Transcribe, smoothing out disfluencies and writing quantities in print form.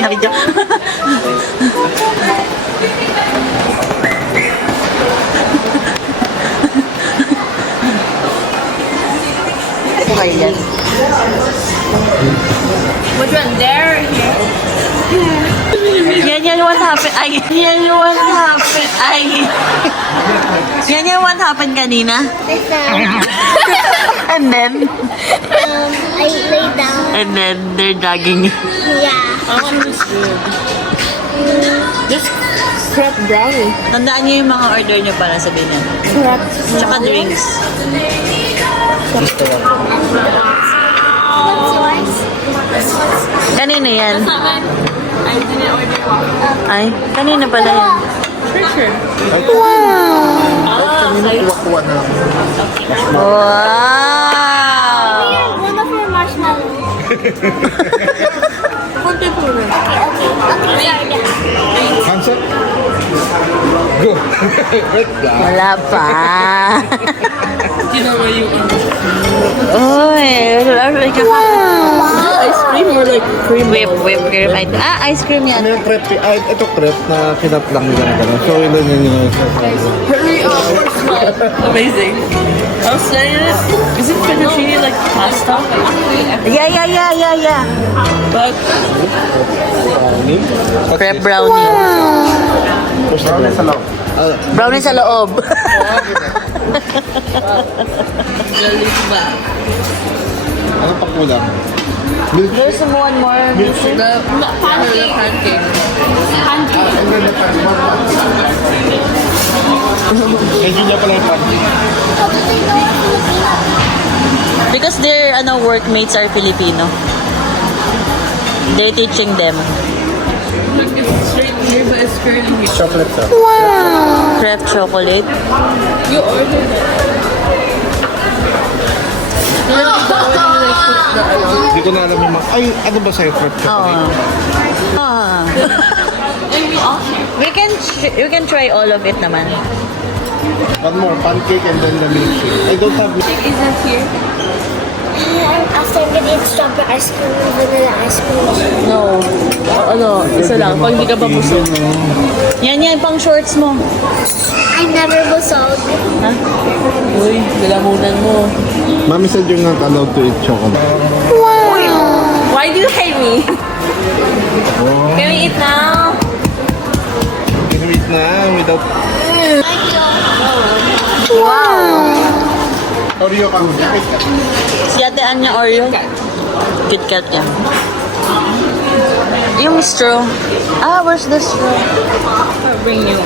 na video. Okay yan. Which one? There or here? Yan what happened. Ay, yan what happened. Ay. Yan what happened kanina. And then, I lay down. and then they're dragging you. Yeah. This crap brownie. Tandaan niyo yung mga order niyo para sabihin niyo. Crap. Tsaka drinks. What's yours? Kanina yan. I didn't order one. Ay, kanina pala yan. For sure. Kuha-kuha na. Wow! One of your marshmallows. Konti po rin. Okay, Hands up. Go. Wait lang. Wala pa. Ginawa yung Uy, ice cream or like cream? whip cream. Ice cream yan. Ano yung crepe? Ay, ito crepe na kinat lang nila na gano'n. So, yun yun. Hurry up. Amazing. I was saying it. Is it fettuccine like pasta? Yeah. But Crepe brownie. Brownie sa loob. Brownie sa loob. galing ba? Ano pa kulang? Milk There's one more. milkshake. The pancake. Medyo niya pala yung pancake. Because their workmates are Filipino. They're teaching them. Look, it's straight here, but it's curly here. Chocolate sauce. Crepe chocolate. You ordered it. Hindi ko na alam yung mga... Ay, ano ba sa'yo crepe chocolate? Ah. And we all share. We can try all of it naman. One more, pancake and then the milkshake. I don't have milkshake. Is it here? After I'm gonna eat strawberry ice cream and vanilla ice cream. No. Isa lang. Pag hindi ka pa busog. Yan, pang shorts mo. I never busog. Ha? Uy, lalamunan mo. Mommy said you're not allowed to eat chocolate. Why do you hate me? Can we eat now? Can we eat na without... Wow! Oreo kang... Si Ate Anya Oreo. KitKat yan. Yung straw. Where's the straw? I'll bring you.